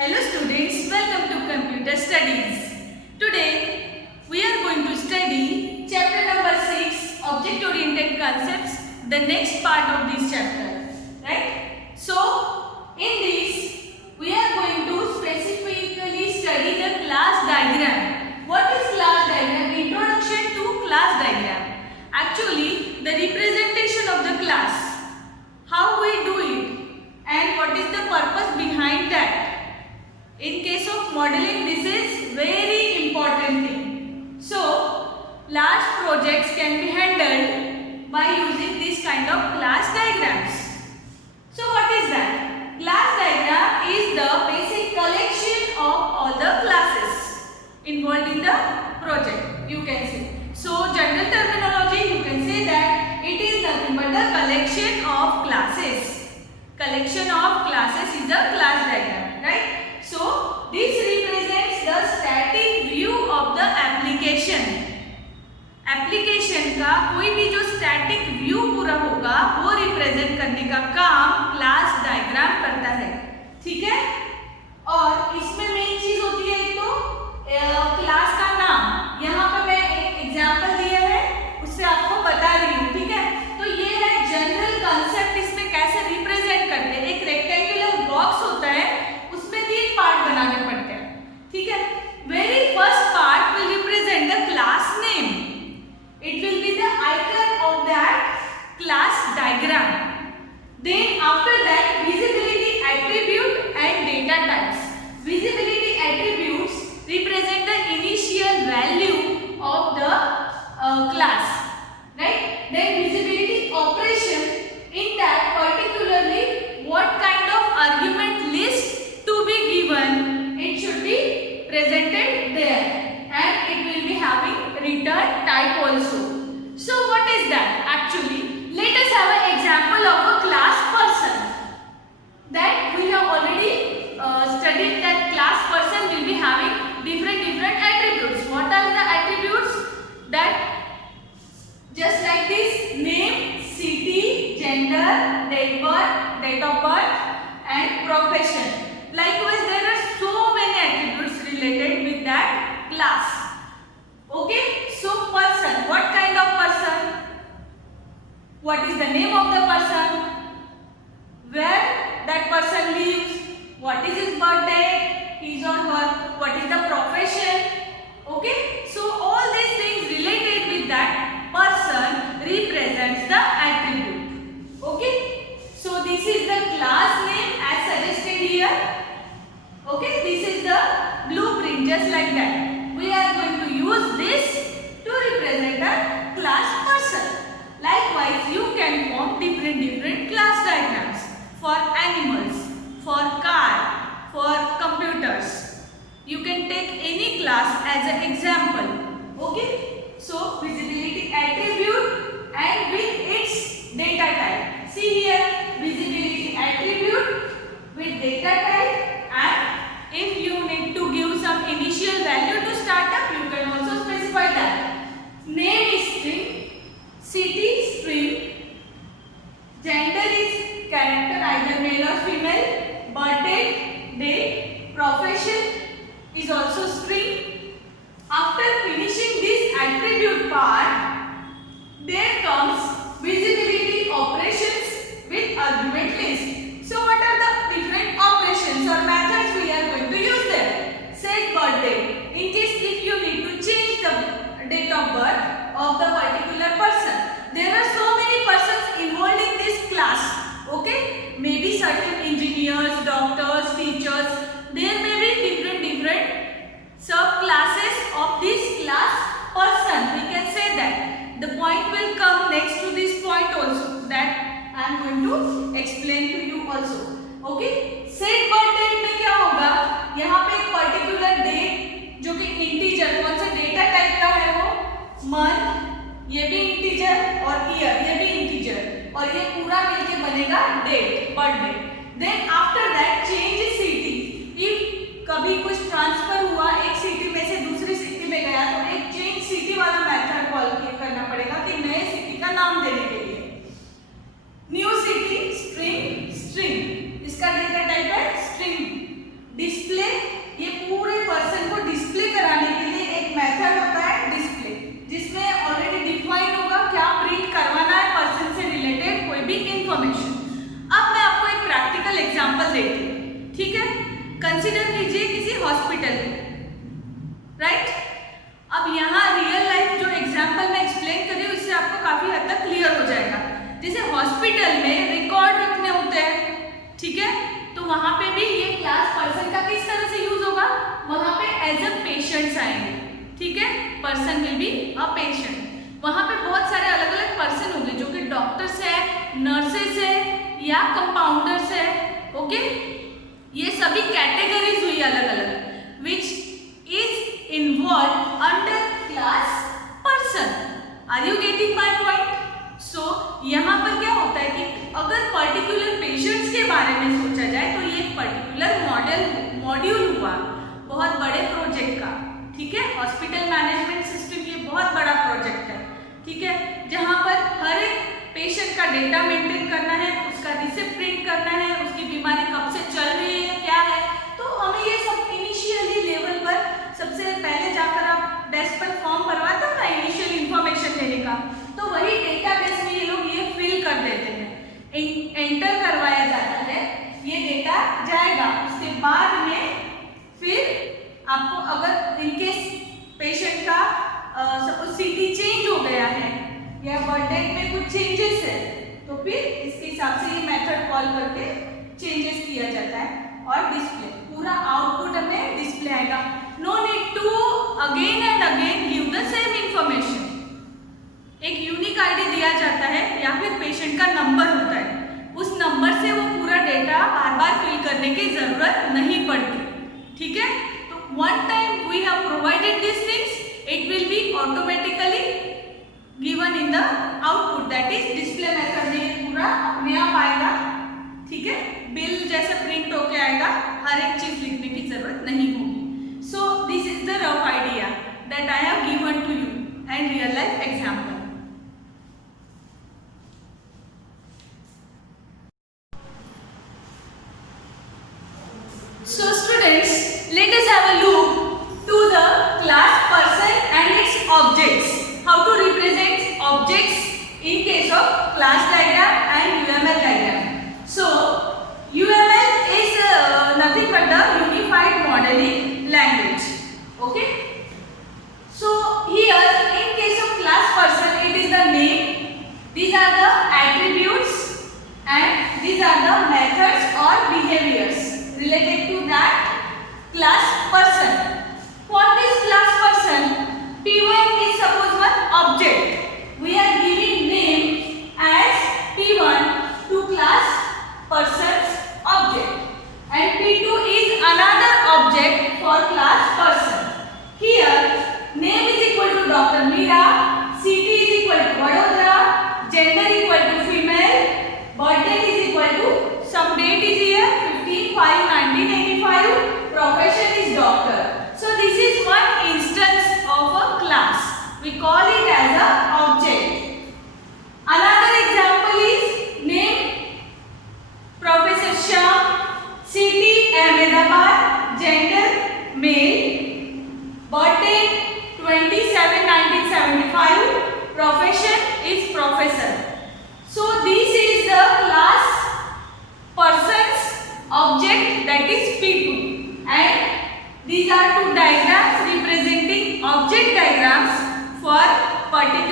Hello students, welcome to Computer Studies. Today we are going to study chapter number 6, Object Oriented Concepts, the next part of this chapter. Right? So, in this we are going to specifically study the class diagram. What is class diagram? Introduction to class diagram. Actually, the representation of the class. How we do it and what is the purpose behind that. In case of modeling, this is very important thing. So, large projects can be handled by using this kind of class diagrams. So, what is that? Class diagram is the basic collection of all the classes involved in the project, you can say. So, general terminology, you can say that it is nothing but the collection of classes. Collection of classes is a class diagram, right? So, this represents the static view of the application. Application का कोई भी जो static view पूरा होगा वो represent करने का काम क्लास डायग्राम करता है, ठीक है। और इसमें मेन चीज होती है तो क्लास का नाम। यहाँ पे मैं एक एग्जांपल दिया है, उससे आपको बता रही हूँ, ठीक है। तो ये है जनरल कंसेप्ट, इसमें कैसे रिप्रेजेंट करते हैं। एक रेक्टेंगुलर बॉक्स होता है, उसमें 3 पार्ट बनाने पड़ते हैं, ठीक है। Very first part will represent the class name. It will be the icon of that class diagram. Then after that, visibility attribute and data types. Visibility attributes represent the initial value of the class, right? Then visibility operation, in that particularly what kind of argument list to be given, it should be presented there, and it will be having return type also. So what is that actually? Let us have an example of a class person. That we have already studied that class person will be having different attributes. What are the attributes? That just like this: name, city, gender, date of birth and profession. Likewise, there are so many attributes related with that class. Okay, so person, what kind of person? What is the name of the person? Where that person lives? What is his birthday? His or her? What is the profession? Okay, so all these things related with that person represents the attribute. Okay, so this is the class name as suggested here. Okay, this is the blueprint, just like that. We are going to use this to represent a class person. Likewise, you can form different class diagrams for animals, for car, for computers. You can take any class as an example. Okay? So, visibility attribute and with its data type. See here, visibility attribute with data type, and if you need to give some initial value to startup, you can also specify that. Name is string, city string, gender is character either male or female, birthday, date, profession is also string. After finishing this attribute part, there comes visibility operations with argument list. So what are the different operations or methods we are going to use there? Set birthday. In case if you need to change the date of birth of the particular person. There are so many persons involved in this class. Okay? Maybe certain engineers, doctors, teachers. There may be different subclasses of this class person. We can say that. The point will come next to this point also. That I am going to explain to you also. Okay? Set birthday में क्या होगा? यहाँ पे एक particular date जो कि integer, कौन सा डेटा टाइप का है वो? मंथ, ये भी इंटीजर, और ईयर, ये भी इंटीजर, और ये पूरा मिलके बनेगा date, birthday. Then after that change city. If कभी कुछ ट्रांसफर हुआ एक सिटी में से दूसरी सिटी में गया तो एक चेंज सिटी वाला मेथड कॉल करना पड़ेगा कि नए सिटी का नाम देने के लिए. न्यू सिटी स्ट्रिंग, इसका डेटा टाइप है स्ट्रिंग. डिस्प्ले वहां पे भी ये क्लास पर्सन का किस तरह से यूज होगा, वहां पे एज अ पेशेंट्स आएंगे, ठीक है, person will be a patient. वहां पे बहुत सारे अलग अलग पर्सन होंगे जो कि डॉक्टर्स है, नर्सेस है या कंपाउंडर्स है, ओके, ये सभी कैटेगरीज हुई अलग अलग which is involve under class person. Are you getting my point? So यहाँ पर क्या होता है कि अगर पर्टिकुलर पेशेंट्स के बारे में सोचा जाए तो ये एक पर्टिकुलर मॉड्यूल हुआ बहुत बड़े प्रोजेक्ट का, ठीक है। हॉस्पिटल मैनेजमेंट सिस्टम ये बहुत बड़ा प्रोजेक्ट है, ठीक है, जहाँ पर हर एक पेशेंट का डेटा मेंटेन करना है, उसका रिसिप्ट प्रिंट करना है, उसकी बीमारी कब से चल रही है, क्या है, तो हमें ये सब इनिशियली लेवल पर सबसे पहले जाकर आप डेस्क पर फॉर्म भरवाते हो ना इनिशियल इंफॉर्मेशन लेने का, तो वही डेटाबेस में ये लोग ये फिल कर देते हैं, एंटर करवाया जाता है, ये डेटा जाएगा। उसके बाद में फिर आपको अगर इनकेस पेशेंट का सपोज सीटी चेंज हो गया है या बर्थ डेट में कुछ चेंजेस है तो फिर इसके हिसाब से ये मेथड कॉल करके चेंजेस किया जाता है और डिस्प्ले पूरा आउटपुट हमें डिस्प्ले आएगा। No need to again and again give the same information. एक यूनिक आईडी दिया जाता है या फिर पेशेंट का नंबर होता है, उस नंबर से वो पूरा डेटा बार बार फिल करने की जरूरत नहीं पड़ती, ठीक है। तो one time we have provided this things, it will be automatically given in the output, that is display method में ये पूरा अपने आप आएगा, ठीक है, बिल जैसे प्रिंट होके आएगा, हर एक चीज लिखने की जरूरत नहीं होगी। So this is the rough idea that I have given to you and real life example. So students, let us have a look to the class person and its objects. How to represent objects in case of class diagram and UML diagram. So UML is nothing but the unified modeling language. Okay. So here in case of class person, it is the name. These are the attributes and these are the methods or behaviors related to that class person. For this class person, P1 is suppose one object. We are giving name as P1 to class person's object, and P2 is another object for class person. Here, name is equal to Dr. Meera, city is equal to Vadodara, gender equal to female, birthday is equal to some date is here 15/5/1985, profession is doctor. So this is one instance of a class. We call it as a object. Another example is name Professor Shyam, city Ahmedabad, gender male, birthday 27/1975, profession is professor. So this is the class person's object, that is P2, and these are two diagrams representing object diagrams for particular